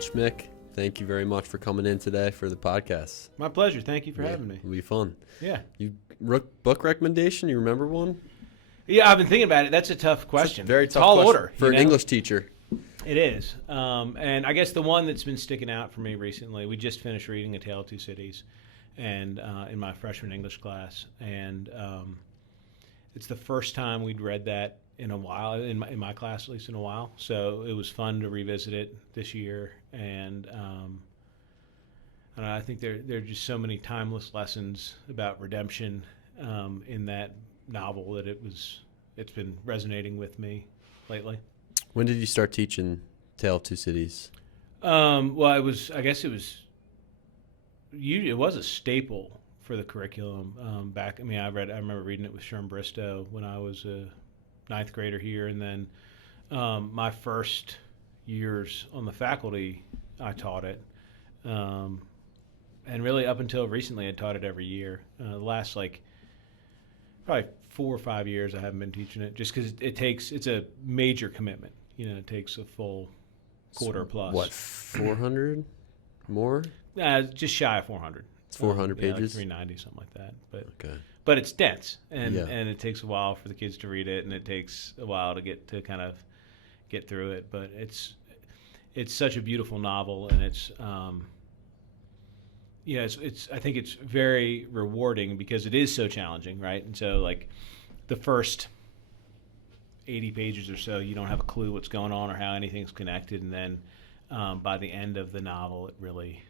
John Schmick. Thank you very much for coming in today for the podcast. My pleasure. Thank you for having me. It'll be fun. Yeah. Book recommendation? You remember one? Yeah, I've been thinking about it. That's a tough question. Very tough Tall question order for an English teacher. It is. And I guess the one that's been sticking out for me recently, we just finished reading A Tale of Two Cities and in my freshman English class. And it's the first time we'd read that in a while, in my class at least in a while. So it was fun to revisit it this year. And I think there are just so many timeless lessons about redemption in that novel that it's been resonating with me lately. When did you start teaching Tale of Two Cities? Well, it was a staple for the curriculum back. I mean, I remember reading it with Sherm Bristow when I was a ninth grader here, and then my first years on the faculty, I taught it, and really up until recently, I taught it every year. The last probably 4 or 5 years, I haven't been teaching it, just because it's a major commitment. You know, it takes a full quarter plus. What, 400 more? Just shy of 400. It's 400 Yeah, pages? like 390, something like that. But it's dense, and Yeah. and it takes a while for the kids to read it, and it takes a while to get through it. But it's such a beautiful novel, and it's I think it's very rewarding because it is so challenging, right? And so the first 80 pages or so, you don't have a clue what's going on or how anything's connected, and then by the end of the novel, it really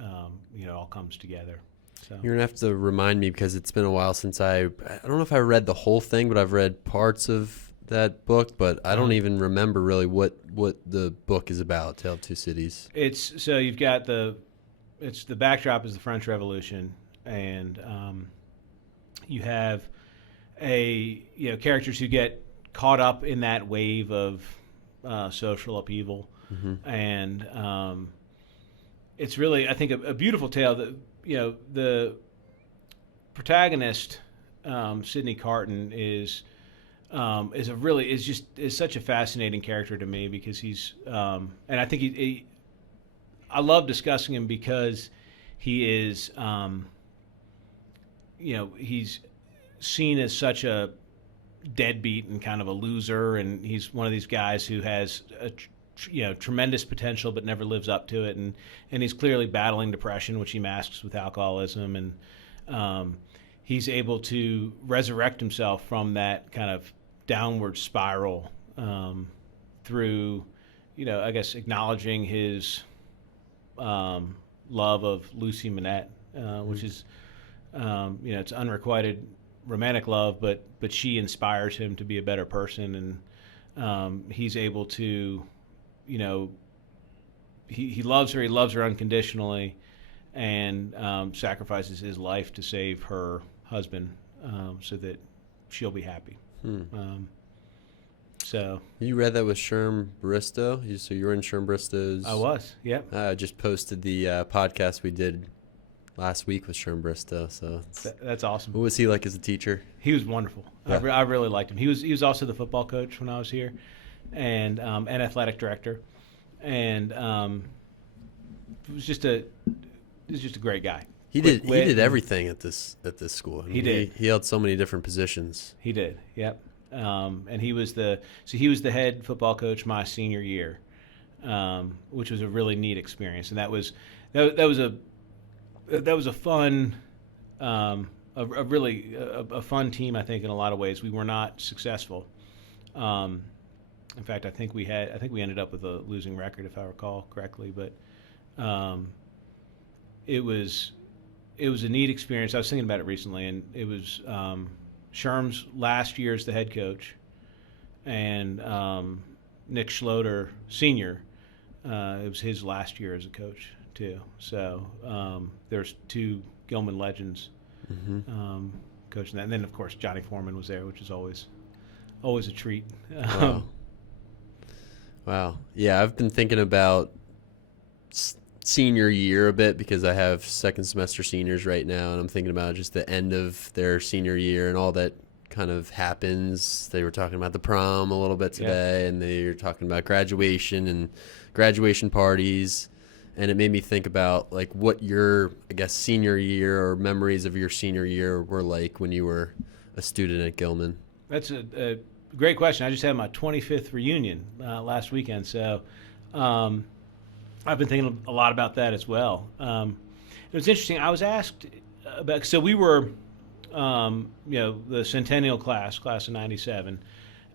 all comes together. So you're gonna have to remind me, because it's been a while since I don't know if I read the whole thing, but I've read parts of that book, but I don't even remember really what the book is about. Tale of Two Cities. You've got the backdrop is the French Revolution, and you have characters who get caught up in that wave of social upheaval, and it's really, I think, a beautiful tale. That the protagonist, Sidney Carton, is such a fascinating character to me, because he's and I think I love discussing him because he is he's seen as such a deadbeat and kind of a loser, and he's one of these guys who has tremendous potential but never lives up to it, and he's clearly battling depression, which he masks with alcoholism, and he's able to resurrect himself from that kind of downward spiral through I guess acknowledging his love of Lucy Manette, which is it's unrequited romantic love, but she inspires him to be a better person, and he's able to he loves her unconditionally, and sacrifices his life to save her husband, so that she'll be happy. So you read that with Sherm Bristow? So you were in Sherm Bristow's? I was, yep. I just posted the podcast we did last week with Sherm Bristow. So that's awesome. What was he like as a teacher? He was wonderful. Yeah. I really liked him. He was also the football coach when I was here, and athletic director, and he was just a great guy. He did everything at this school. I mean, he did. He held so many different positions. He did. Yep. And he was the head football coach my senior year, which was a really neat experience. And that was a fun, a fun team. I think in a lot of ways we were not successful. In fact, I think we ended up with a losing record, if I recall correctly. But it was a neat experience. I was thinking about it recently, and it was Sherm's last year as the head coach, and Nick Schloter, Sr., it was his last year as a coach too. So there's 2 Gilman legends coaching that, and then of course Johnny Foreman was there, which is always a treat. Wow. Yeah, I've been thinking about senior year a bit, because I have second semester seniors right now, and I'm thinking about just the end of their senior year and all that kind of happens. They were talking about the prom a little bit today, and they were talking about graduation and graduation parties. and it made me think about like what your, I guess, senior year or memories of your senior year were like when you were a student at Gilman. That's a great question. I just had my 25th reunion last weekend, so I've been thinking a lot about that as well. It was interesting. I was asked about, so we were, the centennial class of '97,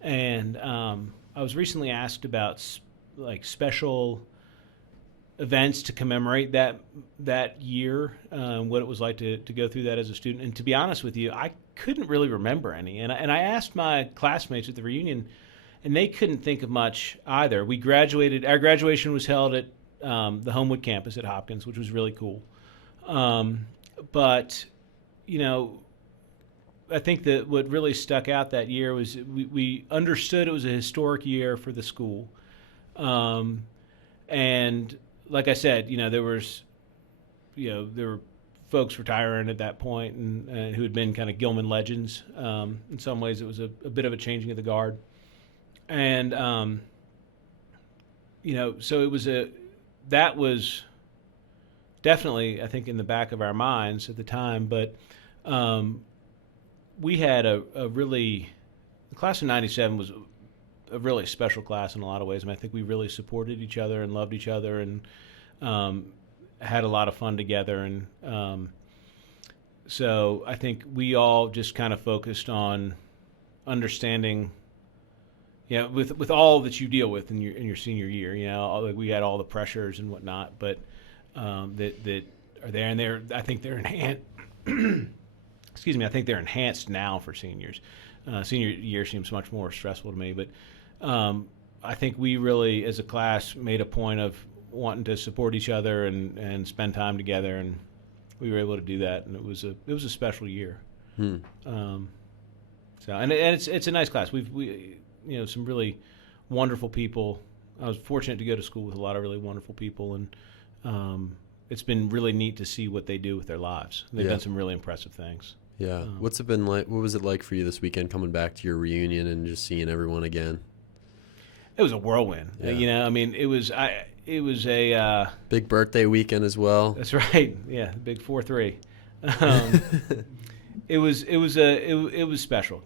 and I was recently asked about like special events to commemorate that year, what it was like to go through that as a student. And to be honest with you, I couldn't really remember any. And I asked my classmates at the reunion, and they couldn't think of much either. We graduated. Our graduation was held at the Homewood campus at Hopkins, which was really cool. But I think that what really stuck out that year was we understood it was a historic year for the school, and like I said, there were folks retiring at that point and who had been kind of Gilman legends. In some ways, it was a bit of a changing of the guard, and so it was that was definitely, I think, in the back of our minds at the time. But we had the class of '97 was a really special class in a lot of ways. I think we really supported each other and loved each other and had a lot of fun together. And so I think we all just kind of focused on understanding, with all that you deal with in your senior year, we had all the pressures and whatnot, but that are there, and I think they're enhanced. Excuse me. I think they're enhanced now for seniors. Senior year seems much more stressful to me, but I think we really, as a class, made a point of wanting to support each other and spend time together, and we were able to do that, and it was a special year. So it's a nice class. We some really wonderful people. I was fortunate to go to school with a lot of really wonderful people, and it's been really neat to see what they do with their lives. They've done some really impressive things. Yeah. What's it been like? What was it like for you this weekend, coming back to your reunion and just seeing everyone again? It was a whirlwind. Yeah. It was a big birthday weekend as well. That's right. Yeah, big 4-3. It was special.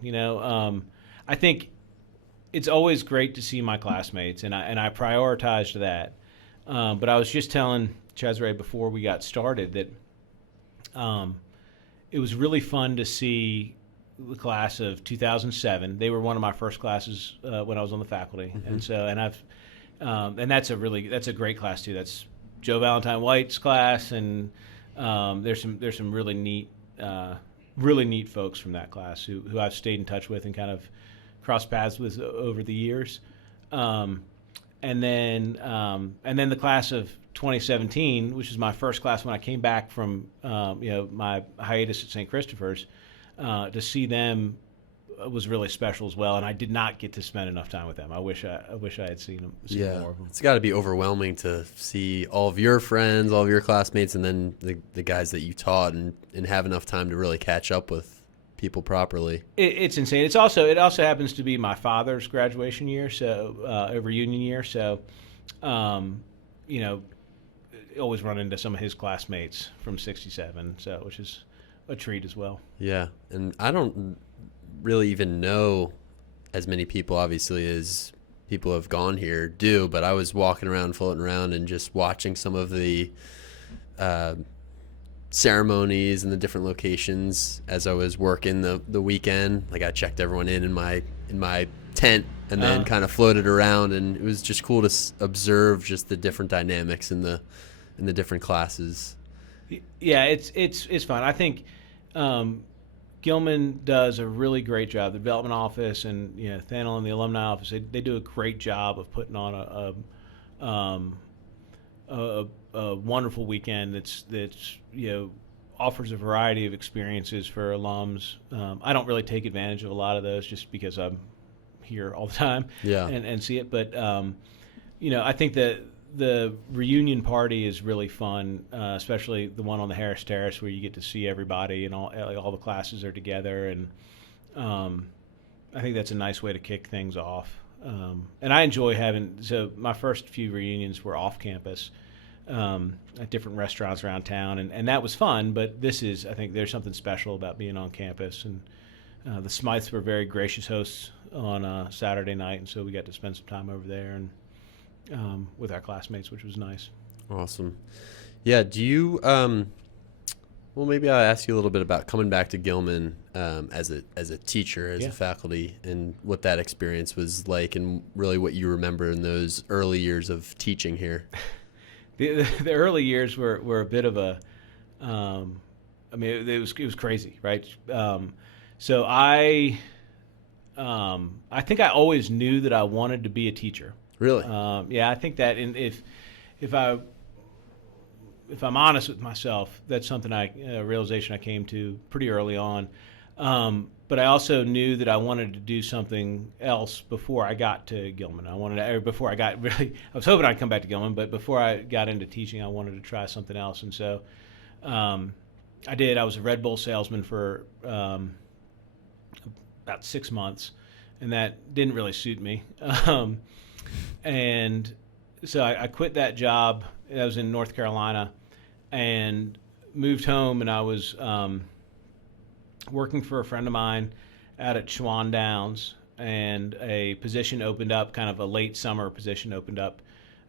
I think it's always great to see my classmates, and I prioritized that. But I was just telling Cesare before we got started that it was really fun to see the class of 2007. They were one of my first classes when I was on the faculty, and that's a great class too. That's Joe Valentine White's class, and there's some really neat folks from that class who I've stayed in touch with and kind of crossed paths with over the years. And then the class of 2017, which is my first class when I came back from my hiatus at St. Christopher's, to see them was really special as well. And I did not get to spend enough time with them. I wish I had seen more of them. It's got to be overwhelming to see all of your friends, all of your classmates, and then the guys that you taught, and have enough time to really catch up with people properly. It's insane. It also happens to be my father's graduation year, so a reunion year. So, always run into some of his classmates from '67, so which is a treat as well. Yeah, and I don't really even know as many people, obviously, as people who have gone here do, but I was walking around, floating around, and just watching some of the ceremonies and the different locations as I was working the weekend. Like, I checked everyone in my tent and then kind of floated around, and it was just cool to observe just the different dynamics in the different classes. Yeah, it's fun. I think Gilman does a really great job. The development office and Thanel and the alumni office, they do a great job of putting on a wonderful weekend that's offers a variety of experiences for alums. I don't really take advantage of a lot of those just because I'm here all the time and see it. But I think that the reunion party is really fun, especially the one on the Harris Terrace where you get to see everybody and all the classes are together, and I think that's a nice way to kick things off. And I enjoy so my first few reunions were off campus, at different restaurants around town, and that was fun. But I think there's something special about being on campus, and the Smythes were very gracious hosts on Saturday night, and so we got to spend some time over there and with our classmates, which was nice. Awesome. Yeah. Do you? Well, maybe I'll ask you a little bit about coming back to Gilman as a teacher, as a faculty, and what that experience was like, and really what you remember in those early years of teaching here. The early years were a bit of a, I mean, it was crazy, right? So I think I always knew that I wanted to be a teacher. Really? Yeah, I think that if I'm honest with myself, that's something realization I came to pretty early on. But I also knew that I wanted to do something else before I got to Gilman. I was hoping I'd come back to Gilman, but before I got into teaching, I wanted to try something else. And so I did. I was a Red Bull salesman for about 6 months, and that didn't really suit me. And so I quit that job. I was in North Carolina and moved home, and I was working for a friend of mine out at Schwan Downs, and a position opened up, kind of a late summer position opened up,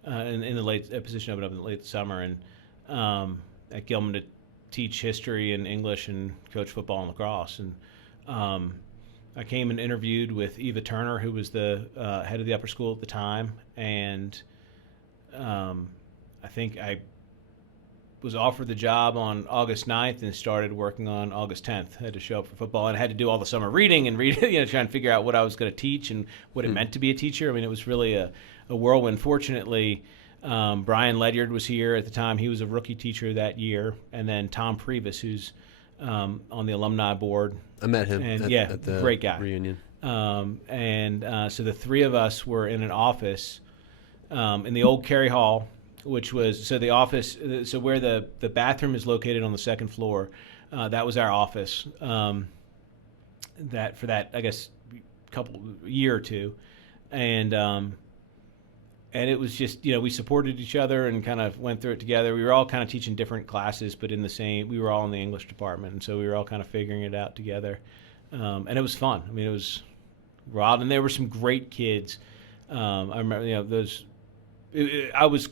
position opened up in the late summer, and at Gilman to teach history and English and coach football and lacrosse. And I came and interviewed with Eva Turner, who was the head of the upper school at the time, and I think I was offered the job on August 9th and started working on August 10th. I had to show up for football, and I had to do all the summer reading and trying to figure out what I was going to teach and what it meant to be a teacher. I mean, it was really a whirlwind. Fortunately, Brian Ledyard was here at the time. He was a rookie teacher that year. And then Tom Previs, who's on the alumni board. I met him at the great guy. reunion. So the three of us were in an office in the old Cary Hall, which was the office. So where the bathroom is located on the second floor, that was our office. That for that, I guess, year or two, and it was just, we supported each other and kind of went through it together. We were all kind of teaching different classes, but we were all in the English department, and so we were all kind of figuring it out together, and it was fun. I mean, it was wild, and there were some great kids. I remember, I was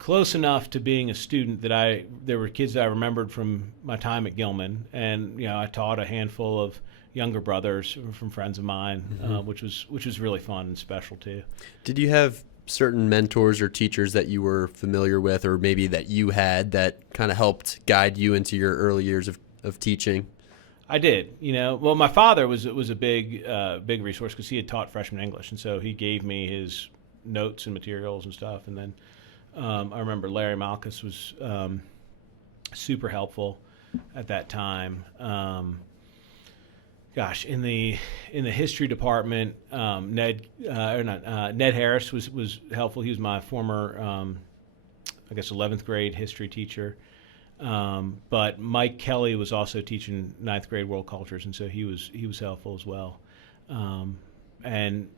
close enough to being a student that there were kids that I remembered from my time at Gilman, and I taught a handful of younger brothers from friends of mine, which was really fun and special too. Did you have certain mentors or teachers that you were familiar with, or maybe that you had, that kind of helped guide you into your early years of teaching? I did. Well, my father was a big resource because he had taught freshman English, and so he gave me his notes and materials and stuff. And then I remember Larry Malkus was super helpful at that time. In the history department, Ned Harris was helpful. He was my former, 11th grade history teacher. But Mike Kelly was also teaching 9th grade world cultures, and so he was helpful as well. And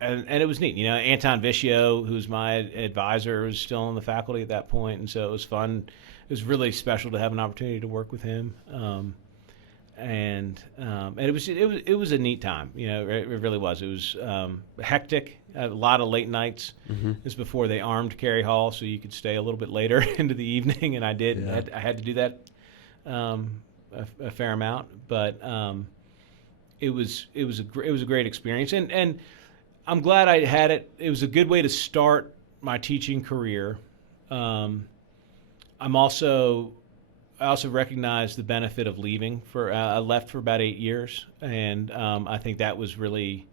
it was neat. Anton Vicio, who's my advisor, was still in the faculty at that point, and so it was fun. It was really special to have an opportunity to work with him. And it was a neat time. It really was. It was hectic. A lot of late nights. This was before they armed Cary Hall, so you could stay a little bit later into the evening, and I did. Yeah. I had to do that a fair amount, but it was a great experience, and I'm glad I had it. It was a good way to start my teaching career. I also recognized the benefit of leaving. I left for about 8 years, and I think that was really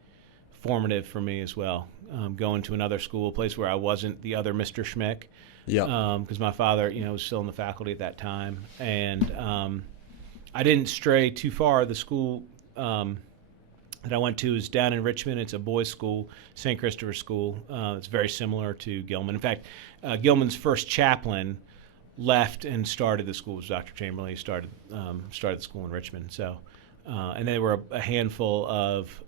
formative for me as well. Going to another school, a place where I wasn't the other Mr. Schmick, because my father, was still in the faculty at that time, and I didn't stray too far. The school that I went to is down in Richmond. It's a boys' school, St. Christopher's School. It's very similar to Gilman. In fact, Gilman's first chaplain left and started the school. It was Dr. Chamberlain. He started the school in Richmond. So, and there were a handful of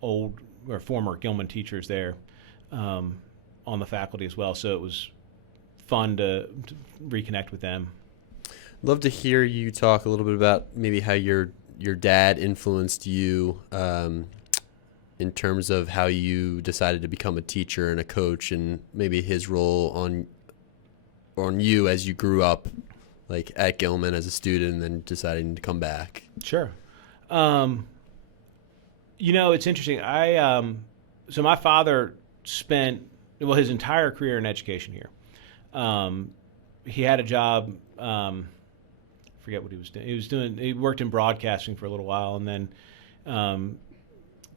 old or former Gilman teachers there on the faculty as well. So it was fun to reconnect with them. Love to hear you talk a little bit about maybe how your dad influenced you in terms of how you decided to become a teacher and a coach, and maybe his role on you as you grew up, like at Gilman as a student and then deciding to come back. Sure. It's interesting. So my father spent his entire career in education here. He had a job. Forget what he was doing. He worked in broadcasting for a little while, and then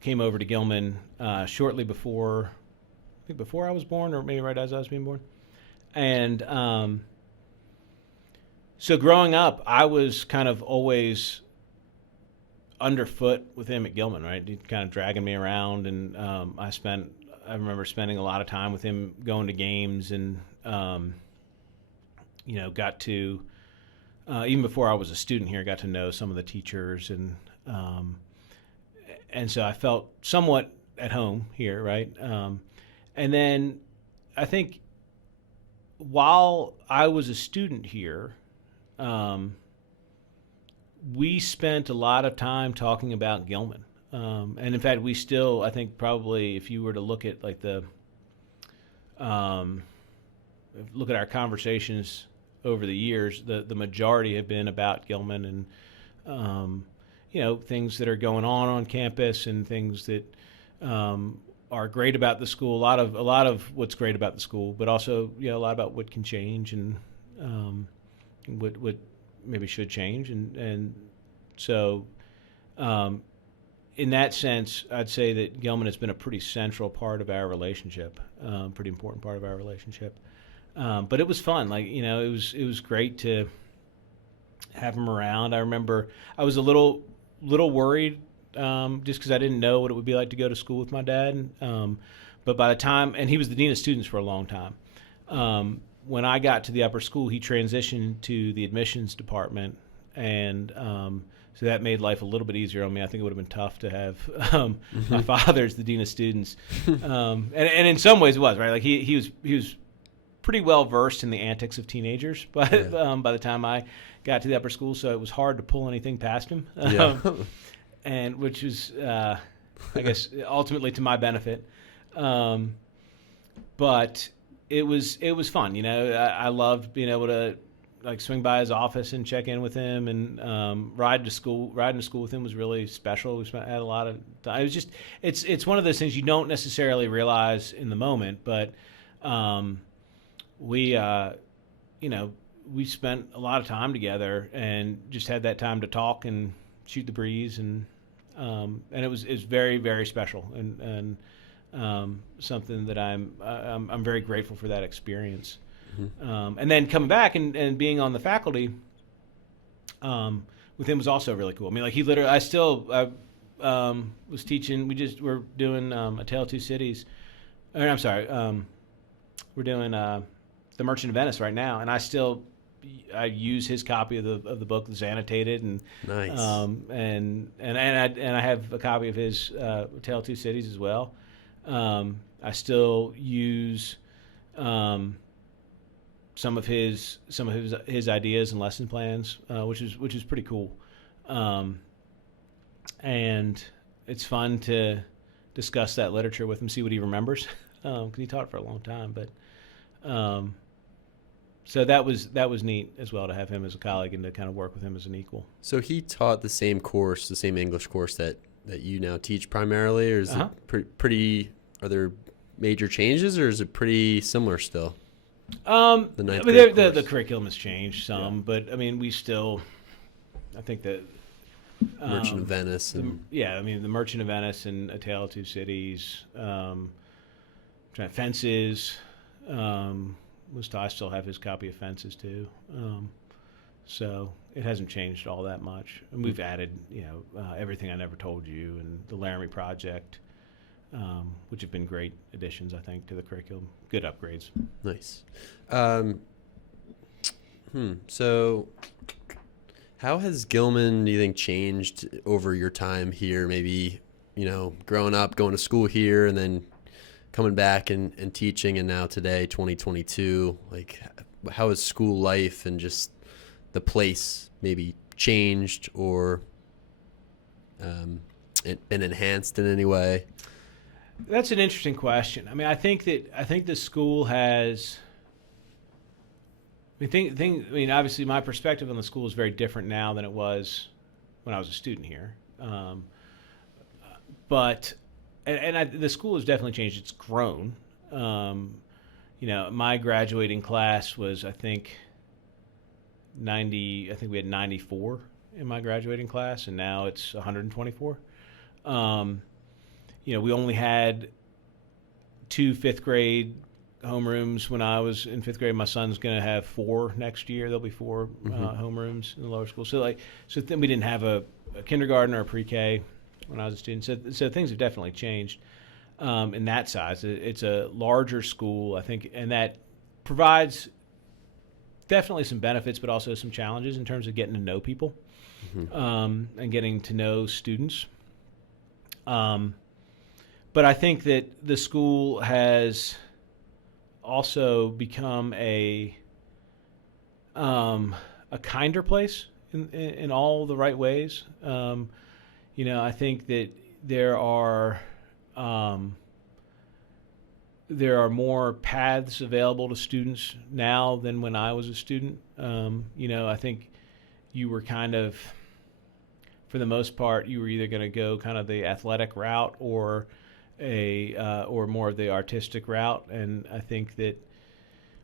came over to Gilman shortly before I was born, or maybe right as I was being born. And so growing up, I was kind of always underfoot with him at Gilman, right? He'd kind of dragging me around, and I remember spending a lot of time with him, going to games, and got to even before I was a student here, got to know some of the teachers, and so I felt somewhat at home here, right? And then I think while I was a student here, we spent a lot of time talking about Gilman. And in fact, we still, I think probably if you were to look at like look at our conversations over the years, the majority have been about Gilman and, things that are going on campus and things that are great about the school. A lot of what's great about the school, but also, a lot about what can change and what maybe should change. And so in that sense, I'd say that Gilman has been a pretty central part of our relationship, pretty important part of our relationship. But it was fun. It was great to have him around. I remember I was a little worried just because I didn't know what it would be like to go to school with my dad. But by the time, and he was the dean of students for a long time. When I got to the upper school, he transitioned to the admissions department, and so that made life a little bit easier on me. I think it would have been tough to have my father as the dean of students, and in some ways it was, right. Like he was pretty well versed in the antics of teenagers, but by the time I got to the upper school, so it was hard to pull anything past him, and which was, I guess, ultimately to my benefit. But it was fun. I loved being able to like swing by his office and check in with him, and riding to school with him was really special. Had a lot of time. It was just it's one of those things you don't necessarily realize in the moment, but we spent a lot of time together and just had that time to talk and shoot the breeze, and it was very, very special, and something that I'm very grateful for that experience. Mm-hmm. And then coming back and being on the faculty with him was also really cool. I mean, like he literally, I was teaching. We're doing A Tale of Two Cities. I'm sorry, we're doing The Merchant of Venice right now, and I use his copy of the book that's annotated, and nice. And I have a copy of his Tale of Two Cities as well. I still use some of his ideas and lesson plans, which is pretty cool. And it's fun to discuss that literature with him, see what he remembers, because he taught it for a long time. But so that was neat as well to have him as a colleague and to kind of work with him as an equal. So he taught the same English course that you now teach primarily, or is it pretty? Are there major changes, or is it pretty similar still? The curriculum has changed some, but I mean, we still, I think that Merchant of Venice, and the Merchant of Venice and A Tale of Two Cities, Fences. I still have his copy of Fences too, so it hasn't changed all that much. And we've added, Everything I Never Told You and the Laramie Project, which have been great additions, I think, to the curriculum. Good upgrades. Nice. So how has Gilman, do you think, changed over your time here? Maybe, growing up, going to school here, and then coming back and teaching, and now today, 2022, like how has school life and just the place maybe changed or been enhanced in any way? That's an interesting question. I mean, I think the school has. I mean, obviously, my perspective on the school is very different now than it was when I was a student here. But the school has definitely changed. It's grown. My graduating class was, I think, 90. I think we had 94 in my graduating class, and now it's 124. We only had 2 5th grade homerooms when I was in 5th grade. My son's going to have 4 next year. There'll be 4 homerooms in the lower school. So then we didn't have a kindergarten or a pre-K when I was a student. So things have definitely changed in that size. It's a larger school, I think, and that provides definitely some benefits, but also some challenges in terms of getting to know people and getting to know students. But I think that the school has also become a kinder place in all the right ways. I think that there are more paths available to students now than when I was a student. I think you were kind of, for the most part, you were either going to go kind of the athletic route or or more of the artistic route. And I think that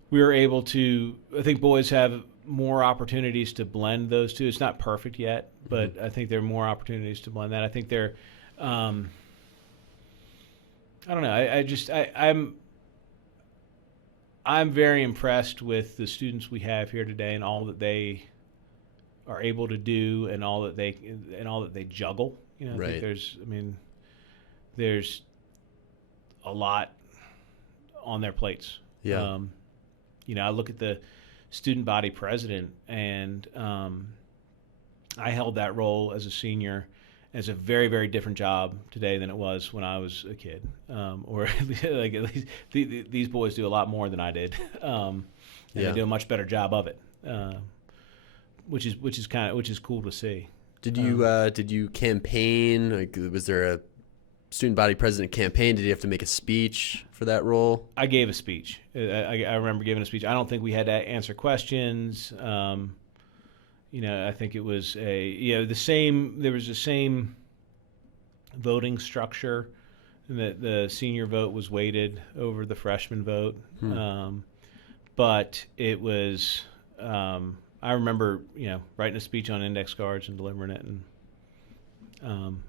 we were able to. I think boys have more opportunities to blend those two. It's not perfect yet, but I think there are more opportunities to blend that. I think they're. I don't know. I'm very impressed with the students we have here today and all that they are able to do and all that they juggle. I Right. think there's a lot on their plates. Yeah. I look at the student body president, and I held that role as a senior. It's a very, very different job today than it was when I was a kid. Or at least these boys do a lot more than I did, and they do a much better job of it, which is cool to see. Did you campaign? Like, was there a student body president campaign? Did you have to make a speech for that role? I gave a speech. I remember giving a speech. I don't think we had to answer questions. I think it was the same. There was the same voting structure, and the senior vote was weighted over the freshman vote. But it was. I remember, writing a speech on index cards and delivering it, and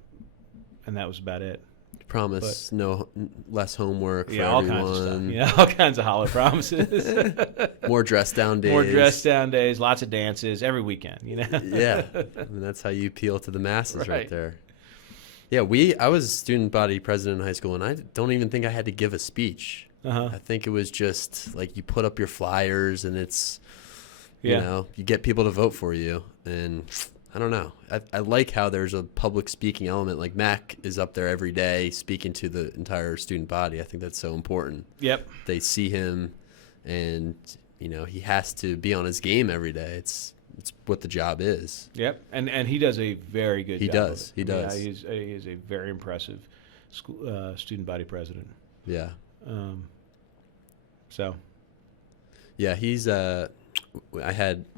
that was about it. Promise no less homework for all everyone. kinds of stuff. All kinds of holiday promises. More dress down days. More dress down days. Lots of dances every weekend. Yeah, that's how you appeal to the masses right there. Yeah, I was student body president in high school, and I don't even think I had to give a speech. I think it was just like you put up your flyers, and it's you get people to vote for you, and I don't know. I like how there's a public speaking element. Like Mac is up there every day speaking to the entire student body. I think that's so important. Yep. They see him, and he has to be on his game every day. It's what the job is. Yep. And he does a very good job. He does. He is a very impressive student body president. Yeah. So. Yeah, he's we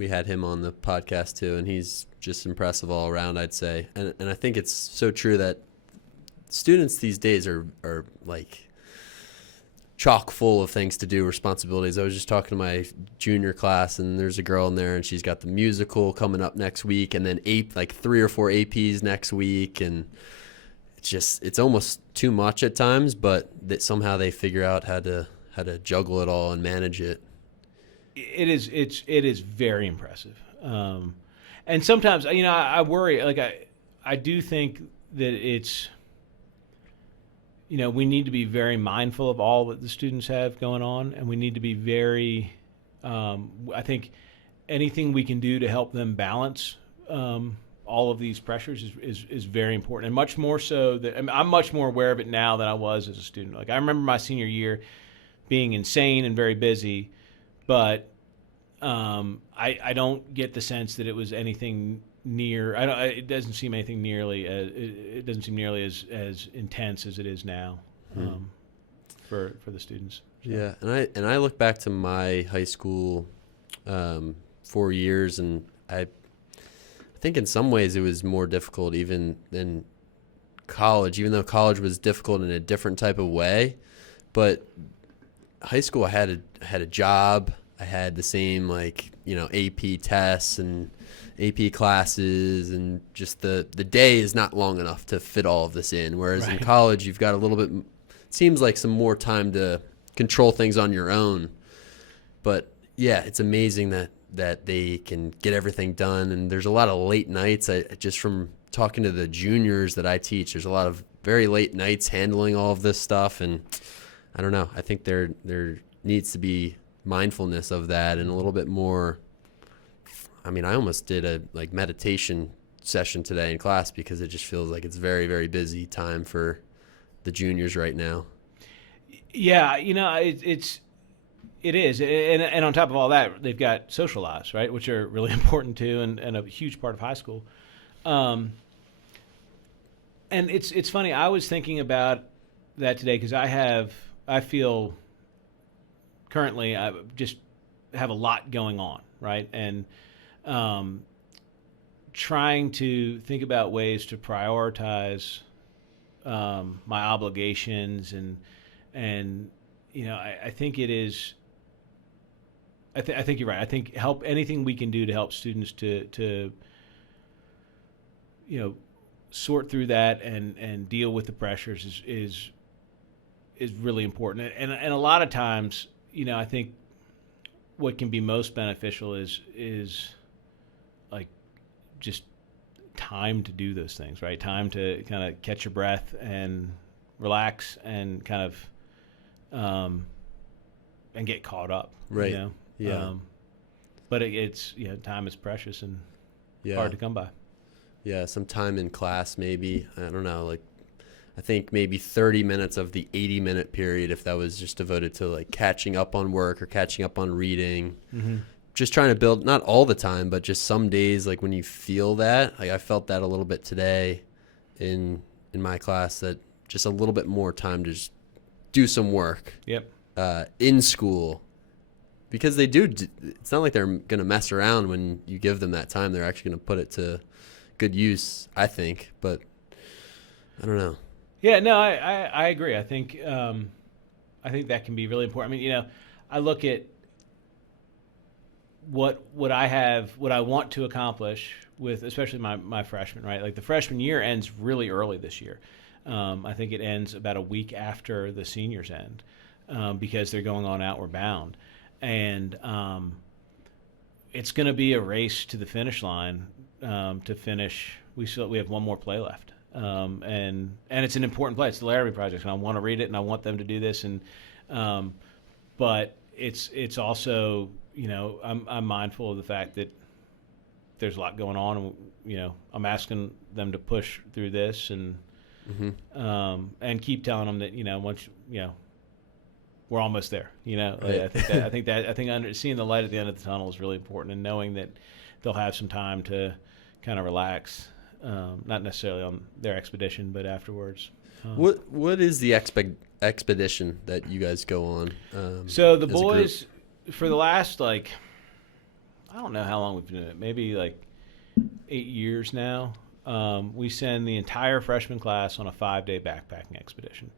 had him on the podcast too, and he's just impressive all around, I'd say. And I think it's so true that students these days are like chock full of things to do, responsibilities. I was just talking to my junior class, and there's a girl in there, and she's got the musical coming up next week, and then 3 or 4 APs next week, and it's almost too much at times, but that somehow they figure out how to juggle it all and manage it. It is very impressive, and sometimes I worry. Like I do think that it's we need to be very mindful of all that the students have going on, and we need to be very. I think anything we can do to help them balance all of these pressures is very important, and much more so that I'm much more aware of it now than I was as a student. Like I remember my senior year being insane and very busy, but I don't get the sense that it was anything near. It doesn't seem anything nearly as it doesn't seem nearly as intense as it is now for the students. So. Yeah, and I look back to my high school 4 years, and I think in some ways it was more difficult even than college, even though college was difficult in a different type of way. But high school, I had a job. I had the same AP tests and AP classes, and just the day is not long enough to fit all of this in. Whereas in college, you've got a little bit, seems like some more time to control things on your own. But yeah, it's amazing that they can get everything done. And there's a lot of late nights. Just from talking to the juniors that I teach, there's a lot of very late nights handling all of this stuff. And I don't know. I think there needs to be mindfulness of that and a little bit more. I mean, I almost did a meditation session today in class because it just feels like it's very, very busy time for the juniors right now. Yeah, it is, and on top of all that, they've got social lives, right, which are really important too, and a huge part of high school. And it's funny. I was thinking about that today because I feel currently I just have a lot going on, right, and trying to think about ways to prioritize my obligations and I think it is. I think you're right. I think anything we can do to help students to sort through that and deal with the pressures is really important. And a lot of times, I think what can be most beneficial is like just time to do those things, right? Time to kind of catch your breath and relax and kind of and get caught up, right? Yeah. But it's time is precious and hard to come by. Yeah, some time in class maybe. I don't know, I think maybe 30 minutes of the 80-minute period, if that was just devoted to catching up on work or catching up on reading. Mm-hmm. Just trying to build, not all the time, but just some days, when you feel that. I felt that a little bit today in my class, that just a little bit more time to just do some work. Yep. In school, because they do. It's not like they're going to mess around when you give them that time. They're actually going to put it to good use, I think. But I don't know. Yeah, no, I agree. I think that can be really important. I mean, I look at what I want to accomplish with, especially my freshman, right? The freshman year ends really early this year. I think it ends about a week after the seniors end because they're going on Outward Bound. And it's going to be a race to the finish line to finish. We have one more play left. And it's an important play. It's the Laramie Project, and I want to read it, and I want them to do this. And but it's also, I'm mindful of the fact that there's a lot going on, and I'm asking them to push through this and and keep telling them that once we're almost there. Right. I think seeing the light at the end of the tunnel is really important, and knowing that they'll have some time to kind of relax. Not necessarily on their expedition, but afterwards. What is the expedition that you guys go on? So the boys, for the last I don't know how long we've been doing it, maybe 8 years now. We send the entire freshman class on a 5-day backpacking expedition.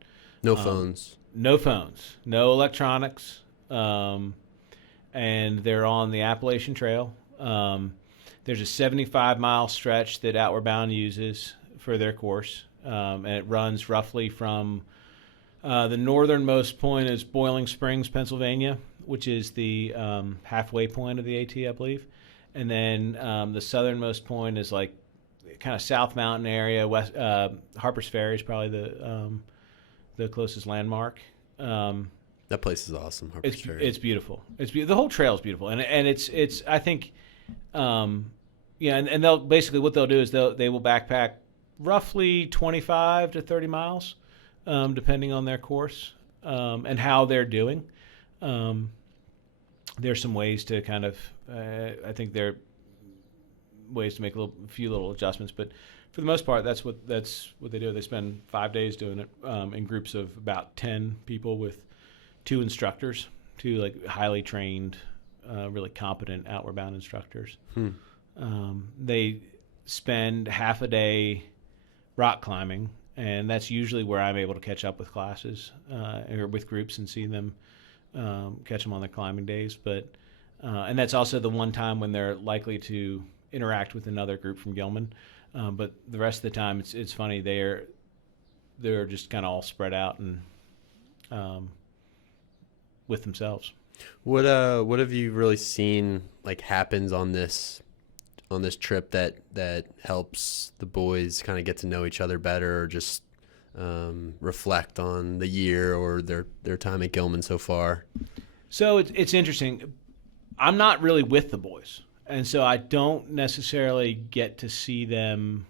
No phones. No phones. No electronics. And they're on the Appalachian Trail. There's a 75-mile stretch that Outward Bound uses for their course, and it runs roughly from the northernmost point is Boiling Springs, Pennsylvania, which is the halfway point of the AT, I believe, and then the southernmost point is kind of South Mountain area. West Harper's Ferry is probably the closest landmark. That place is awesome. Harper's Ferry. It's beautiful. The whole trail is beautiful, and it's I think. Yeah, and they'll basically what they'll do is they will backpack roughly 25 to 30 miles, depending on their course and how they're doing. There's some ways to kind of, I think there are ways to make a few little adjustments, but for the most part, that's what they do. They spend 5 days doing it in groups of about 10 people with 2 instructors, 2 like highly trained, really competent outward bound instructors. They spend half a day rock climbing, and that's usually where I'm able to catch up with classes or with groups and see them, catch them on their climbing days. But and that's also the one time when they're likely to interact with another group from Gilman. But the rest of the time, it's funny, they're just kind of all spread out and with themselves. What have you really seen like happens on this trip that helps the boys kind of get to know each other better, or just reflect on the year or their time at Gilman so far? So it's interesting. I'm not really with the boys, and so I don't necessarily get to see them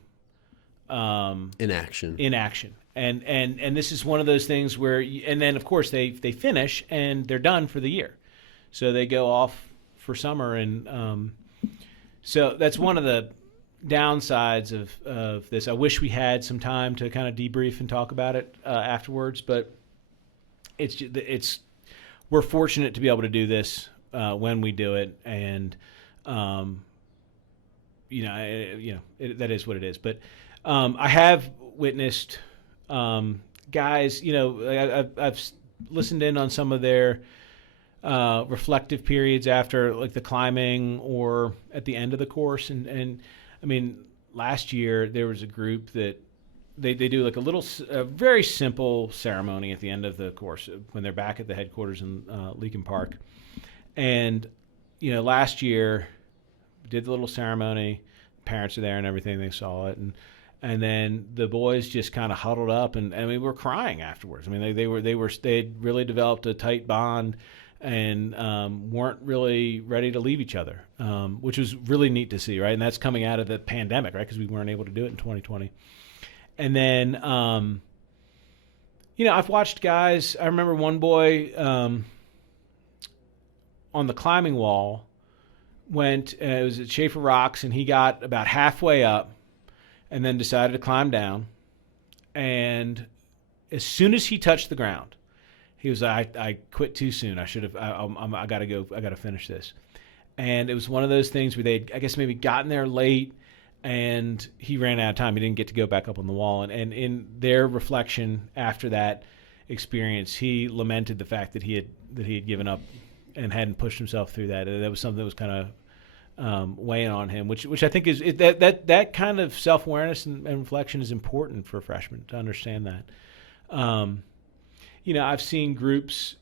in action. And this is one of those things where, and then of course they finish and they're done for the year, so they go off for summer, and so that's one of the downsides of this. I wish we had some time to kind of debrief and talk about it afterwards, but we're fortunate to be able to do this when we do it, and that is what it is. But I have witnessed guys. I've listened in on some of their reflective periods after like the climbing or at the end of the course, and I mean, last year there was a group that they do like a very simple ceremony at the end of the course when they're back at the headquarters in Leakin Park. And last year did the little ceremony, parents are there and everything, they saw it, and then the boys just kind of huddled up, and we were crying afterwards. I mean, they'd really developed a tight bond, and weren't really ready to leave each other, which was really neat to see, right? And that's coming out of the pandemic, right? Because we weren't able to do it in 2020. And then, I've watched guys. I remember one boy on the climbing wall it was at Schaefer Rocks, and he got about halfway up and then decided to climb down. And as soon as he touched the ground, he was like, I quit too soon. I should have. I got to go. I got to finish this. And it was one of those things where they, I guess, maybe gotten there late, and he ran out of time. He didn't get to go back up on the wall. And in their reflection after that experience, he lamented the fact that he had given up and hadn't pushed himself through that. And that was something that was kind of weighing on him, which I think is that kind of self-awareness and reflection is important for freshmen to understand that. I've seen groups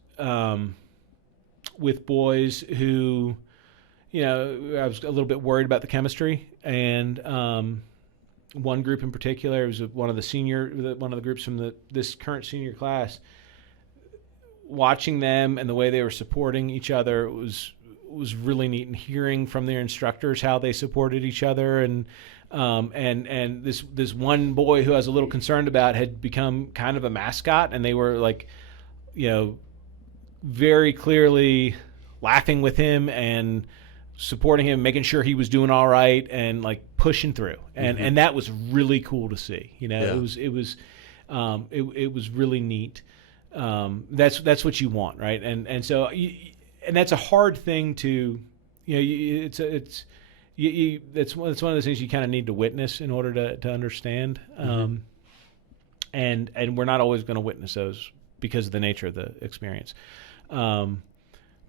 with boys who, I was a little bit worried about the chemistry, and one group in particular, it was one of the groups from this current senior class. Watching them and the way they were supporting each other was really neat, and hearing from their instructors how they supported each other, and this one boy who I was a little concerned about had become kind of a mascot, and they were like, very clearly laughing with him and supporting him, making sure he was doing all right, and like pushing through, and that was really cool to see. It was really neat. That's what you want, right? And so that's a hard thing to, it's one of those things you kind of need to witness in order to understand. And we're not always going to witness those because of the nature of the experience.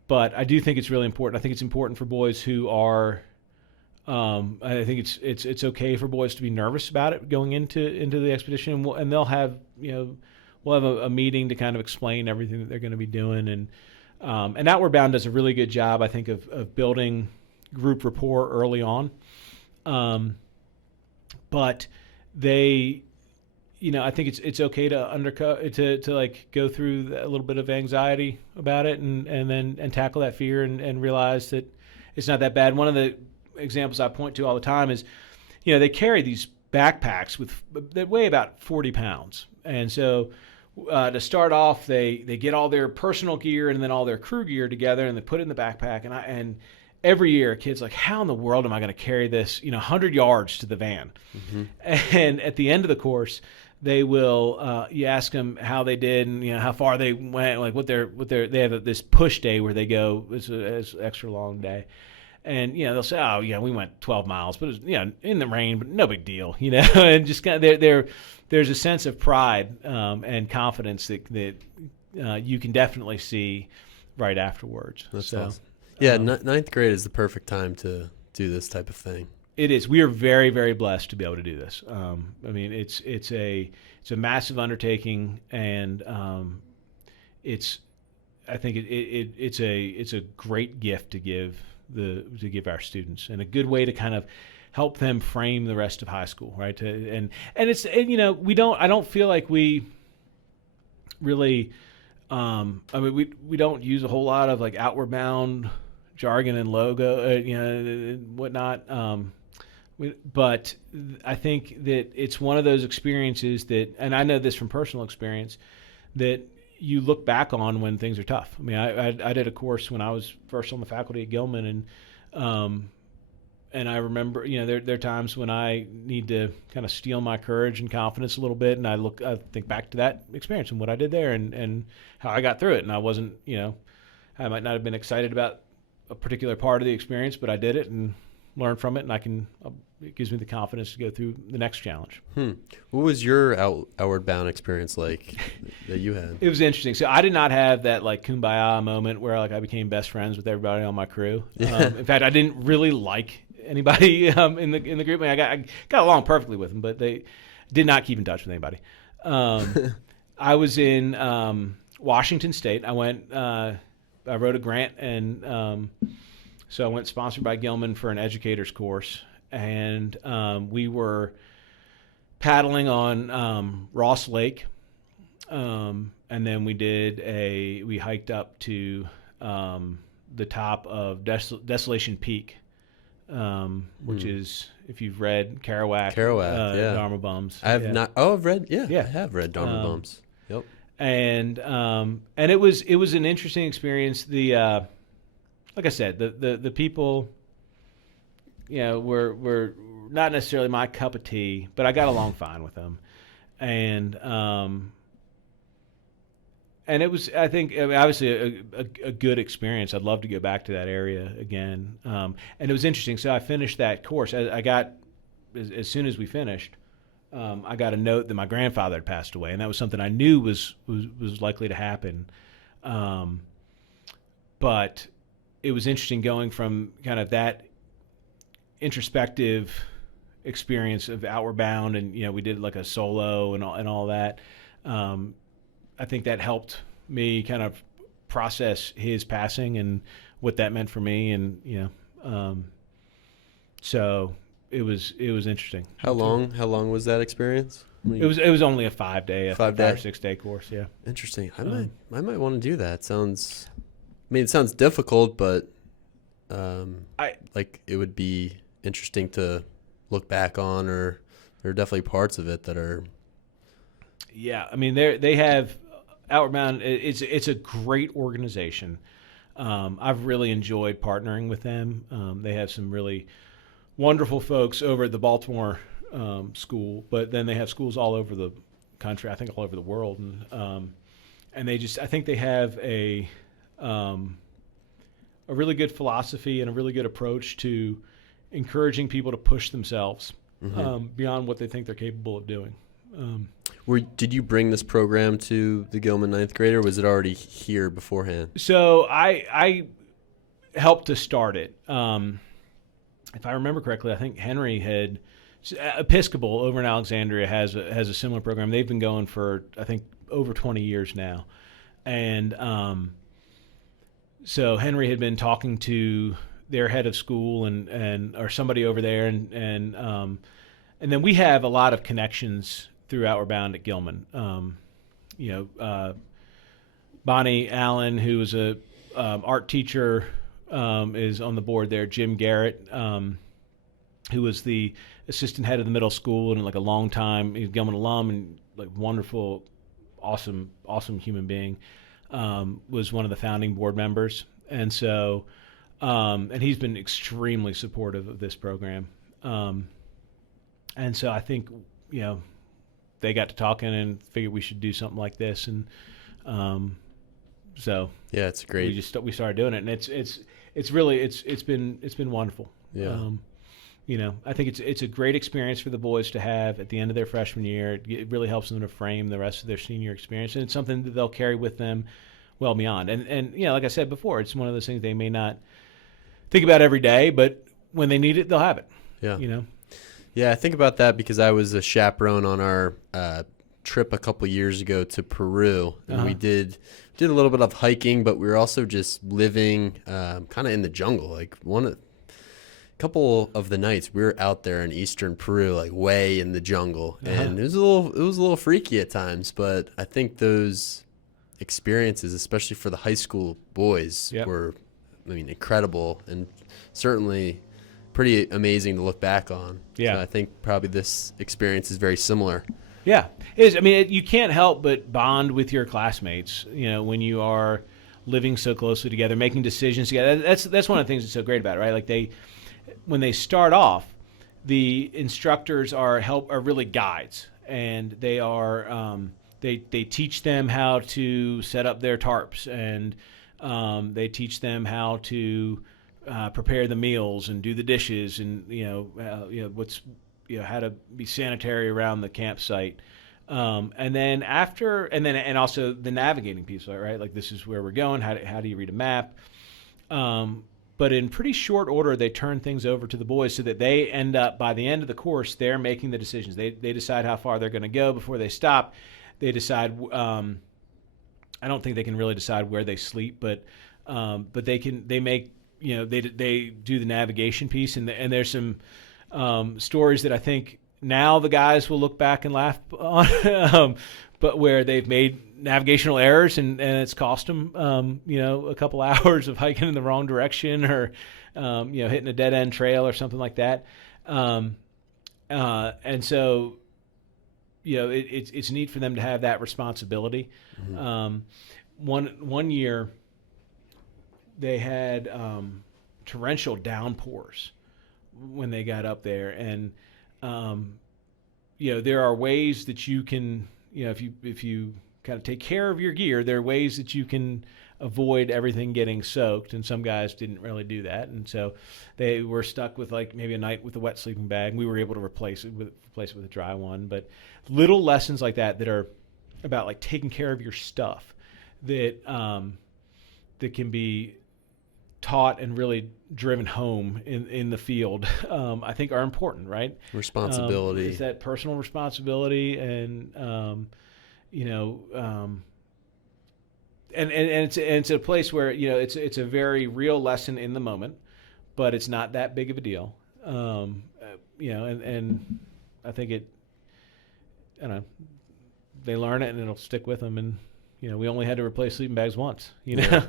But I do think it's really important. I think it's important for boys who are, I think it's okay for boys to be nervous about it going into the expedition, and they'll have, we'll have a meeting to kind of explain everything that they're going to be doing. And Outward Bound does a really good job, I think, of building group rapport early on. But they, I think it's okay to like go through a little bit of anxiety about it, and tackle that fear, and realize that it's not that bad. One of the examples I point to all the time is, they carry these backpacks that weigh about 40 pounds. And so to start off, they get all their personal gear and then all their crew gear together, and they put it in the backpack. And every year, a kid's like, how in the world am I going to carry this, 100 yards to the van? And at the end of the course, they will, you ask them how they did and, how far they went, like they have this push day where they go, it's an extra long day. And, they'll say, oh, we went 12 miles, but it was, in the rain, but no big deal, and just kind of there's a sense of pride and confidence that you can definitely see right afterwards. That's awesome. Yeah, ninth grade is the perfect time to do this type of thing. It is. We are very, very blessed to be able to do this. It's a massive undertaking, and it's a great gift to give our students, and a good way to kind of help them frame the rest of high school, right? I don't feel like we really, we don't use a whole lot of like outward bound jargon and logo, whatnot. But I think that it's one of those experiences that, and I know this from personal experience, that you look back on when things are tough. I mean, I did a course when I was first on the faculty at Gilman, and I remember, there are times when I need to kind of steel my courage and confidence a little bit, and I think back to that experience and what I did there and how I got through it. And I wasn't, I might not have been excited about a particular part of the experience, but I did it and learned from it, and it gives me the confidence to go through the next challenge. What was your outward bound experience like that you had? It was interesting. So I did not have that like kumbaya moment where like I became best friends with everybody on my crew. In fact, I didn't really like anybody in the group. I got along perfectly with them, but they did not keep in touch with anybody. I was in Washington State. I wrote a grant, and so I went sponsored by Gilman for an educator's course, and we were paddling on Ross Lake, and then we hiked up to the top of Desolation Peak, which is, if you've read Kerouac, yeah. Dharma Bums. I have not. Oh, I've read. Yeah, I have read Dharma Bums. Yep. And it was an interesting experience. Like I said, the people, were not necessarily my cup of tea, but I got along fine with them, and it was, I think, obviously a good experience. I'd love to go back to that area again, and it was interesting. So I finished that course. As soon as we finished, I got a note that my grandfather had passed away, and that was something I knew was likely to happen, but it was interesting going from kind of that introspective experience of Outward Bound, and we did like a solo and all that. I think that helped me kind of process his passing and what that meant for me, and so it was interesting. How long was that experience? It was only a 5 or 6 day course. Yeah. Interesting. I might want to do that. It sounds difficult, but it would be interesting to look back on, or there are definitely parts of it that are. Yeah, they have Outward Bound. It's a great organization. I've really enjoyed partnering with them. They have some really wonderful folks over at the Baltimore school, but then they have schools all over the country. I think all over the world, and I think they have a really good philosophy and a really good approach to encouraging people to push themselves beyond what they think they're capable of doing. Did you bring this program to the Gilman ninth grade, or was it already here beforehand? So I helped to start it. If I remember correctly, I think Henry had Episcopal over in Alexandria has a similar program. They've been going for, I think, over 20 years now, and so Henry had been talking to their head of school or somebody over there, and then we have a lot of connections through Outward Bound at Gilman. Bonnie Allen, who was a art teacher, is on the board there. Jim Garrett who was the assistant head of the middle school and like a long time, he's a Gilman alum and like wonderful, awesome human being, was one of the founding board members. And so, and he's been extremely supportive of this program. And so I think, they got to talking and figured we should do something like this. And, so yeah, it's great. We started doing it, and it's been wonderful. Yeah. I think it's a great experience for the boys to have at the end of their freshman year. It really helps them to frame the rest of their senior experience, and it's something that they'll carry with them well beyond. And like I said before, it's one of those things they may not think about every day, but when they need it, they'll have it. Yeah. Yeah, I think about that because I was a chaperone on our trip a couple years ago to Peru, and we did a little bit of hiking, but we were also just living kind of in the jungle. Like couple of the nights we were out there in eastern Peru, like way in the jungle, and it was a little freaky at times. But I think those experiences, especially for the high school boys, were, incredible and certainly pretty amazing to look back on. Yeah, so I think probably this experience is very similar. Yeah, it is. You can't help but bond with your classmates. When you are living so closely together, making decisions together. That's one of the things that's so great about it, right? Like when they start off, the instructors are really guides, and they are they teach them how to set up their tarps, and they teach them how to prepare the meals and do the dishes, and how to be sanitary around the campsite, and also the navigating piece, right? Like, this is where we're going. How do you read a map? But in pretty short order, they turn things over to the boys so that they end up, by the end of the course, they're making the decisions. They decide how far they're going to go before they stop. They decide. I don't think they can really decide where they sleep, but they can. They make. They do the navigation piece, and there's some stories that I think now the guys will look back and laugh on, but where they've made navigational errors and it's cost them, a couple hours of hiking in the wrong direction, or, hitting a dead end trail or something like that. And so, it's neat for them to have that responsibility. Mm-hmm. One year they had torrential downpours when they got up there, and there are ways that you can, if you kind of take care of your gear, there are ways that you can avoid everything getting soaked, and some guys didn't really do that, and so they were stuck with like maybe a night with a wet sleeping bag. We were able to replace it with a dry one. But little lessons like that are about like taking care of your stuff that can be taught and really driven home in the field, I think are important, right? Responsibility. Is that personal responsibility, and and it's a place where it's a very real lesson in the moment, but it's not that big of a deal, and I think they learn it and it'll stick with them, and we only had to replace sleeping bags once, Yeah.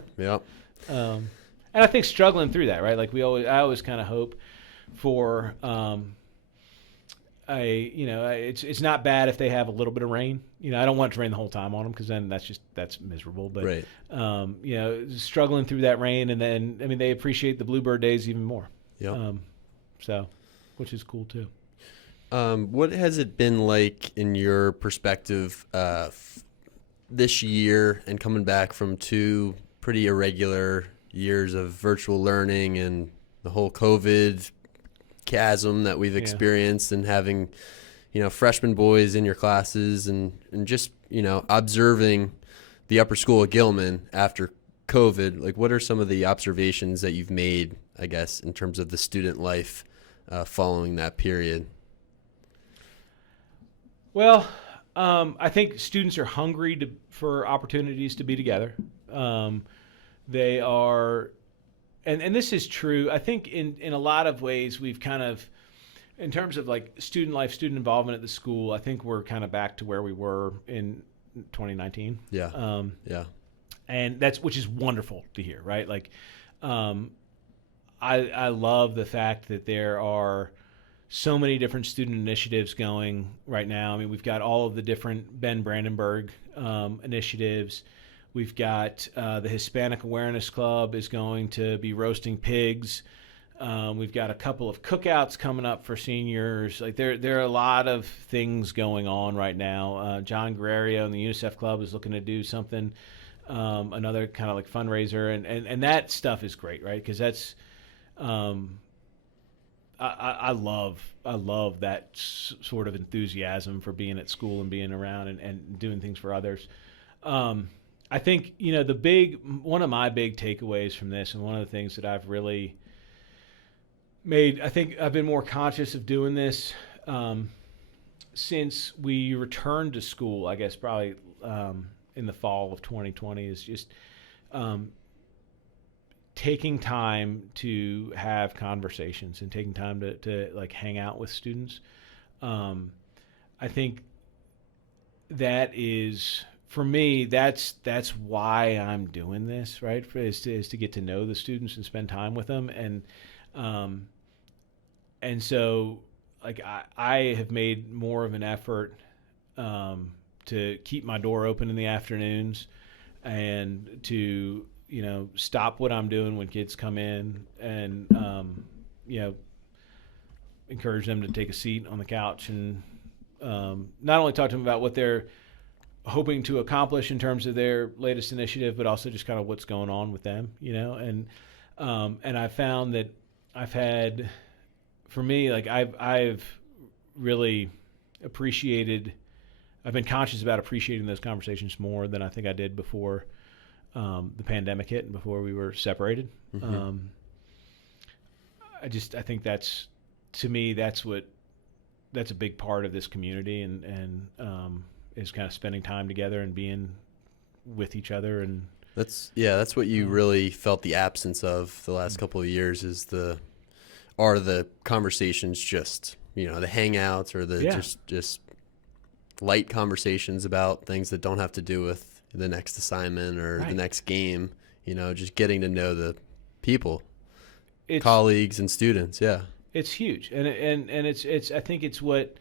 And I think struggling through that, right? Like I always kind of hope for it's not bad if they have a little bit of rain. I don't want it to rain the whole time on them, because then that's miserable. But right. Struggling through that rain, and then they appreciate the bluebird days even more. Yeah. Which is cool too. What has it been like in your perspective this year, and coming back from 2 pretty irregular years of virtual learning and the whole COVID chasm that we've experienced, and having, freshman boys in your classes, and just, observing the upper school at Gilman after COVID? Like, what are some of the observations that you've made, I guess, in terms of the student life following that period? Well, I think students are hungry for opportunities to be together. They are, and this is true, I think in a lot of ways we've kind of, in terms of like student life, student involvement at the school, I think we're kind of back to where we were in 2019. Yeah. And which is wonderful to hear, right? Like, I love the fact that there are so many different student initiatives going right now. I mean, we've got all of the different Ben Brandenburg initiatives. We've got the Hispanic Awareness Club is going to be roasting pigs. We've got a couple of cookouts coming up for seniors. Like there are a lot of things going on right now. John Guerrero and the UNICEF Club is looking to do something, another kind of like fundraiser, and that stuff is great, right? Because that's I love that sort of enthusiasm for being at school and being around and doing things for others. I think, one of my big takeaways from this, and one of the things that I've really made, I think I've been more conscious of doing this since we returned to school, I guess probably in the fall of 2020, is just taking time to have conversations and taking time to like hang out with students. I think that is, for me, that's why I'm doing this, right? Is to get to know the students and spend time with them. And so like I have made more of an effort to keep my door open in the afternoons and to, stop what I'm doing when kids come in and, encourage them to take a seat on the couch and not only talk to them about what they're hoping to accomplish in terms of their latest initiative, but also just kind of what's going on with them, and I found that I've had, for me, like I've really appreciated, I've been conscious about appreciating those conversations more than I think I did before the pandemic hit and before we were separated. Mm-hmm. I think that's, to me, that's a big part of this community and is kind of spending time together and being with each other. And that's what you really felt the absence of the last couple of years is the conversations, just, the hangouts or the just light conversations about things that don't have to do with the next assignment or the next game, just getting to know the people, colleagues and students. Yeah. It's huge. And it's, I think it's what,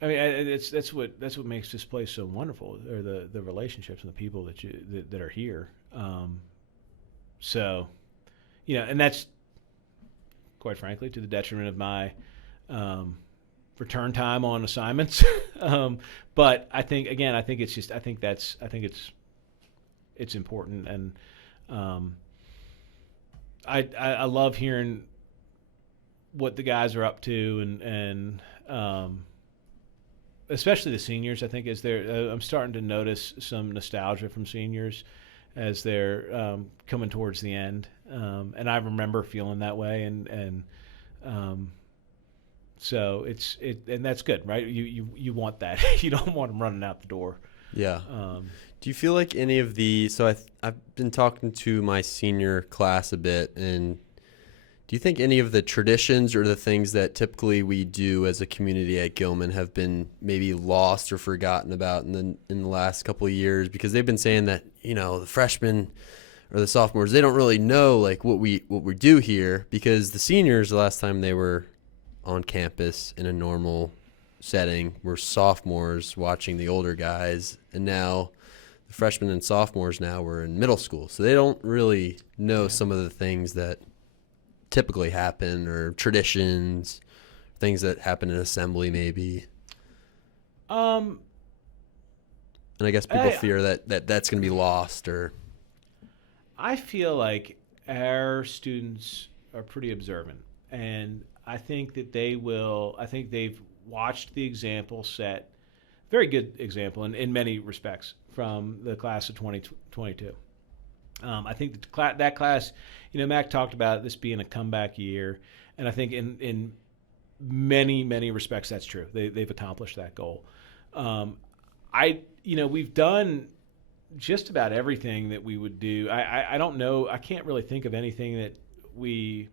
that's what makes this place so wonderful, or the relationships and the people that are here. So, and that's, quite frankly, to the detriment of my return time on assignments. But I think it's important, and I love hearing what the guys are up to, and especially the seniors. I think as I'm starting to notice some nostalgia from seniors as they're coming towards the end, and I remember feeling that way, and so and that's good, right? You want that. You don't want them running out the door. Yeah. Do you feel like any of so I've been talking to my senior class a bit, and do you think any of the traditions or the things that typically we do as a community at Gilman have been maybe lost or forgotten about in the last couple of years? Because they've been saying that, the freshmen or the sophomores, they don't really know like what we do here, because the seniors, the last time they were on campus in a normal setting, were sophomores watching the older guys, and now the freshmen and sophomores now were in middle school, so they don't really know some of the things that typically happen, or traditions, things that happen in assembly maybe. And I guess people fear that's going to be lost. Or I feel like our students are pretty observant, and I think that I think they've watched the example set, very good example in many respects, from the class of 2022. I think that class, Mac talked about this being a comeback year, and I think in many, many respects that's true. They've accomplished that goal. We've done just about everything that we would do. I don't know. I can't really think of anything that we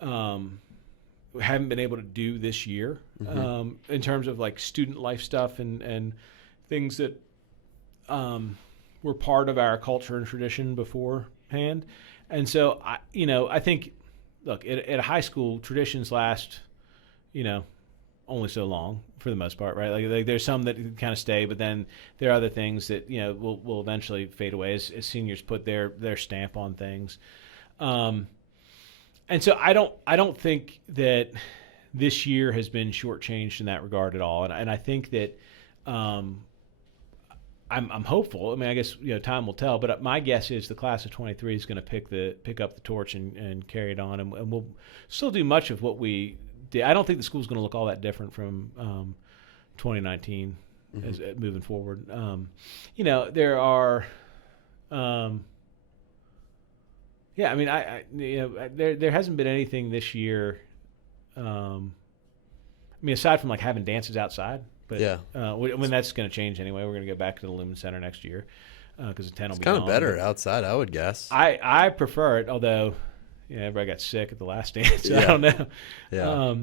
haven't been able to do this year, in terms of like student life stuff and things that were part of our culture and tradition beforehand. And so I think look, at a high school, traditions last, only so long for the most part, right? Like there's some that kind of stay, but then there are other things that will eventually fade away as seniors put their stamp on things. And so I don't think that this year has been shortchanged in that regard at all. And I think that I'm hopeful. I mean, I guess time will tell, but my guess is the class of 23 is going to pick up the torch and carry it on, and we'll still do much of what we did. I don't think the school's going to look all that different from 2019 as moving forward. There are. I mean, there hasn't been anything this year. I mean, aside from like having dances outside, but when that's going to change anyway. We're going to go back to the Lumen Center next year because the 10 will be kind of gone. better outside, I would guess. I prefer it, although everybody got sick at the last dance. So I don't know. Yeah.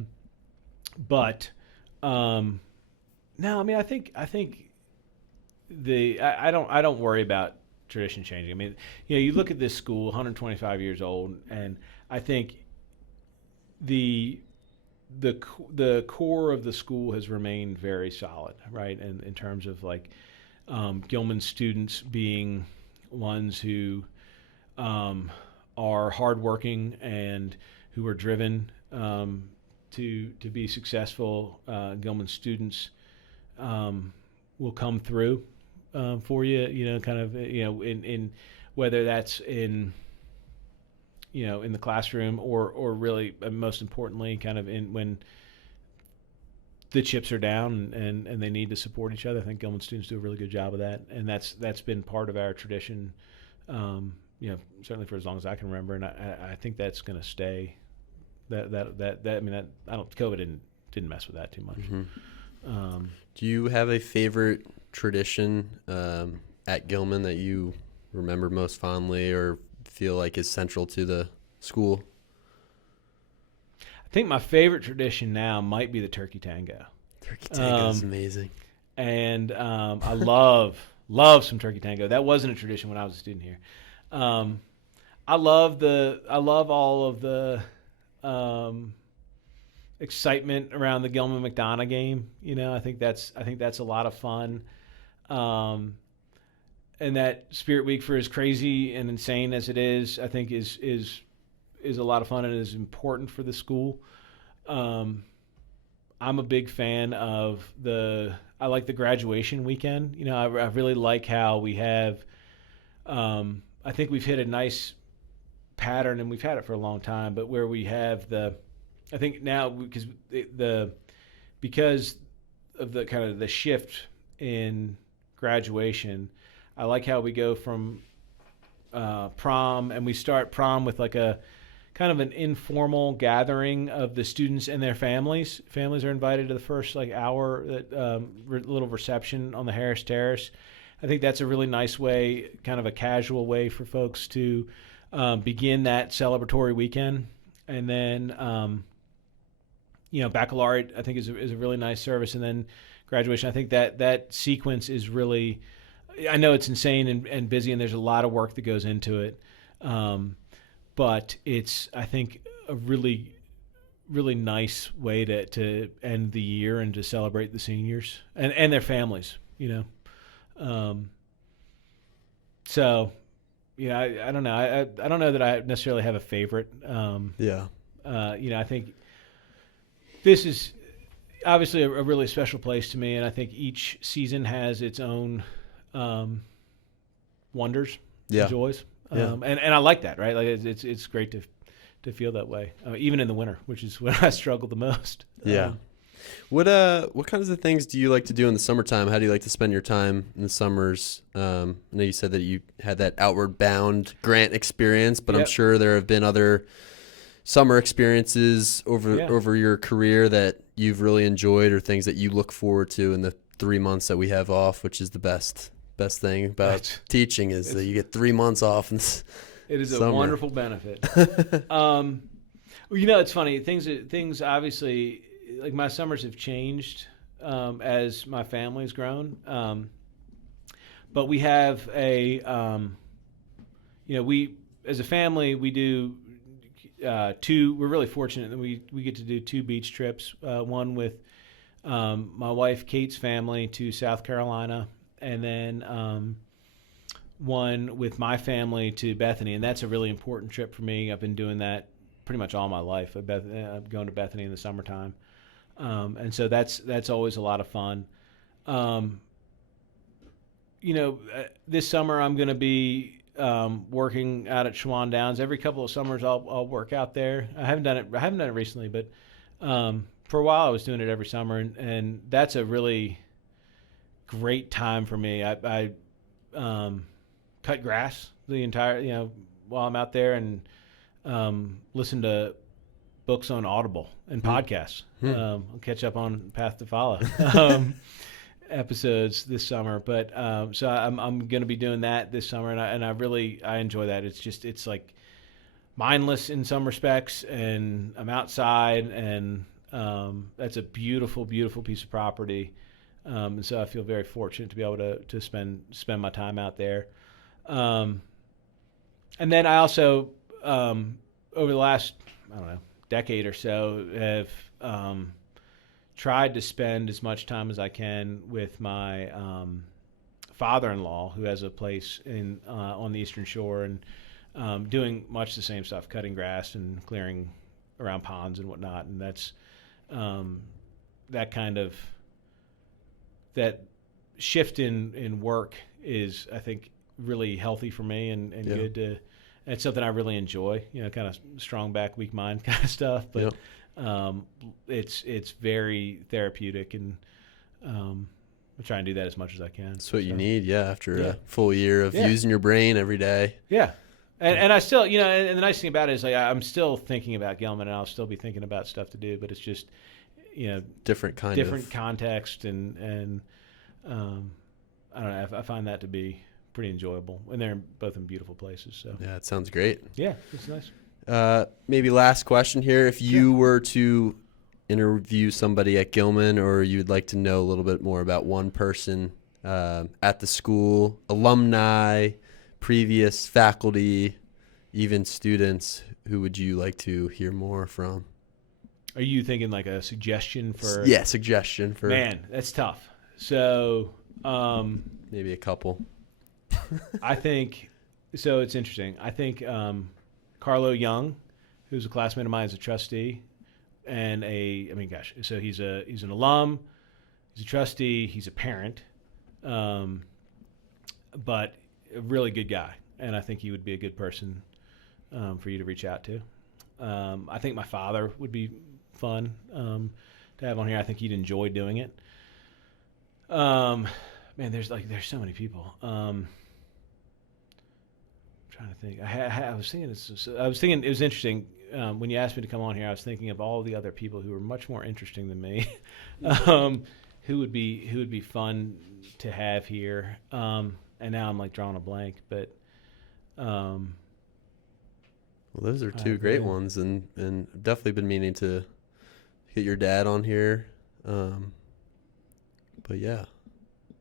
No, I mean, I think I don't worry about tradition changing. I mean, you look at this school, 125 years old, and I think the core of the school has remained very solid, right? And in terms of like Gilman students being ones who are hardworking and who are driven to be successful. Gilman students will come through for you, kind of, in whether that's in the classroom or really, most importantly, kind of when the chips are down and they need to support each other. I think Gilman students do a really good job of that, and that's been part of our tradition, certainly for as long as I can remember, and I think that's going to stay. COVID didn't mess with that too much. Mm-hmm. Do you have a favorite tradition at Gilman that you remember most fondly or feel like is central to the school? I think my favorite tradition now might be the turkey tango. Turkey tango is amazing. And I love some turkey tango. That wasn't a tradition when I was a student here. I love all of the excitement around the Gilman McDonough game. I think that's a lot of fun. And that Spirit Week, for as crazy and insane as it is, I think is a lot of fun and is important for the school. I'm a big fan of I like the graduation weekend. I really like how we have, I think we've hit a nice pattern, and we've had it for a long time, but where we have I think now because of the kind of the shift in graduation, I like how we go from prom, and we start prom with like a kind of an informal gathering of the students and their families. Families are invited to the first hour, little reception on the Harris Terrace. I think that's a really nice way, kind of a casual way for folks to begin that celebratory weekend. And then, baccalaureate, I think is a really nice service. And then graduation, I think that sequence is really, I know it's insane and busy, and there's a lot of work that goes into it. But it's, I think, a really, really nice way to end the year and to celebrate the seniors and their families, So, I don't know. I don't know that I necessarily have a favorite. I think this is obviously a really special place to me, and I think each season has its own wonders, and joys. And I like that, right? Like it's great to feel that way, even in the winter, which is when I struggle the most. What kinds of things do you like to do in the summertime? How do you like to spend your time in the summers? I know you said that you had that Outward Bound grant experience, but I'm sure there have been other summer experiences over your career that you've really enjoyed, or things that you look forward to in the 3 months that we have off, which is the best thing about teaching is that you get 3 months off. It is a wonderful benefit. It's funny. Things obviously, like my summers have changed as my family's grown. But we have we as a family, we do two. We're really fortunate that we get to do 2 beach trips. One with my wife Kate's family to South Carolina, and then one with my family to Bethany, and that's a really important trip for me. I've been doing that pretty much all my life. I'm going to Bethany in the summertime, and so that's always a lot of fun. This summer I'm going to be working out at Schwan Downs. Every couple of summers I'll work out there. I haven't done it recently, but for a while I was doing it every summer, and that's a really great time for me. I cut grass the entire, while I'm out there, and listen to books on Audible and podcasts. I'll catch up on Path to Follow episodes this summer, but so I'm going to be doing that this summer, and I enjoy that. It's like mindless in some respects, and I'm outside, and that's a beautiful, beautiful piece of property. And so I feel very fortunate to be able to spend my time out there. And then I also, over the last, decade or so, have tried to spend as much time as I can with my father-in-law, who has a place on the Eastern Shore, and doing much the same stuff, cutting grass and clearing around ponds and whatnot. And that's that shift in work is, I think, really healthy for me and good to. It's something I really enjoy, kind of strong back, weak mind kind of stuff. But it's very therapeutic, and I try and do that as much as I can. That's what you need, after a full year of using your brain every day. Yeah. And I still, and the nice thing about it is, like, I'm still thinking about Gilman, and I'll still be thinking about stuff to do, but it's just, different context, and I don't know. I find that to be pretty enjoyable, and they're both in beautiful places. So yeah, it sounds great. Yeah, it's nice. Maybe last question here: if you were to interview somebody at Gilman, or you'd like to know a little bit more about one person at the school, alumni, previous faculty, even students, who would you like to hear more from? Are you thinking like a suggestion for? Yeah, suggestion for. Man, that's tough. So maybe a couple. I think so. It's interesting. I think Carlo Young, who's a classmate of mine, is a trustee, and so he's an alum, he's a trustee, he's a parent, but a really good guy, and I think he would be a good person for you to reach out to. I think my father would be fun to have on here. I think he'd enjoy doing it. Man, there's so many people. Trying to think. I was thinking it was interesting when you asked me to come on here. I was thinking of all the other people who were much more interesting than me, who would be fun to have here. And now I'm like drawing a blank, but well, those are two great ones, and I've definitely been meaning to get your dad on here. But yeah.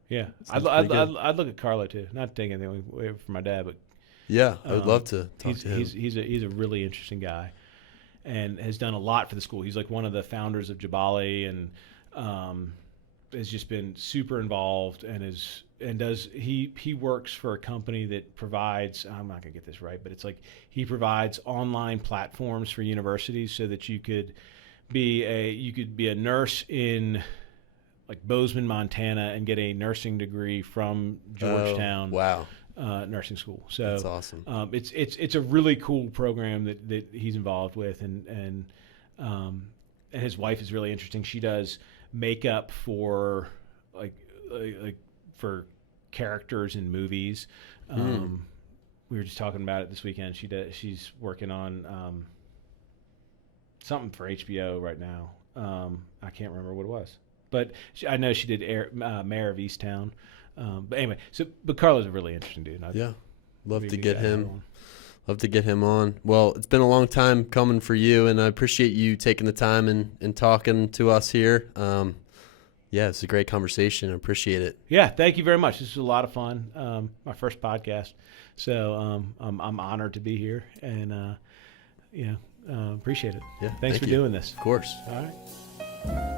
Yeah, I'd look at Carlo too. Not to take anything away from my dad, but yeah, I would love to talk to him. He's a really interesting guy, and has done a lot for the school. He's like one of the founders of Jabali, and has just been super involved, and he works for a company that provides, I'm not gonna get this right, but it's like he provides online platforms for universities so that you could be a nurse in like Bozeman, Montana, and get a nursing degree from Georgetown. Wow. Nursing school. So that's awesome. It's a really cool program that he's involved with, and his wife is really interesting. She does makeup for like for characters in movies. We were just talking about it this weekend. She's working on something for HBO right now. I can't remember what it was, but I know she did Mayor of Easttown. But anyway, but Carlo's a really interesting dude. Love to get him on. Well, it's been a long time coming for you, and I appreciate you taking the time and talking to us here. It's a great conversation. I appreciate it. Yeah, thank you very much. This was a lot of fun. My first podcast, so I'm honored to be here, and Appreciate it. Yeah. Thanks thank for you. doing this. Of course. All right.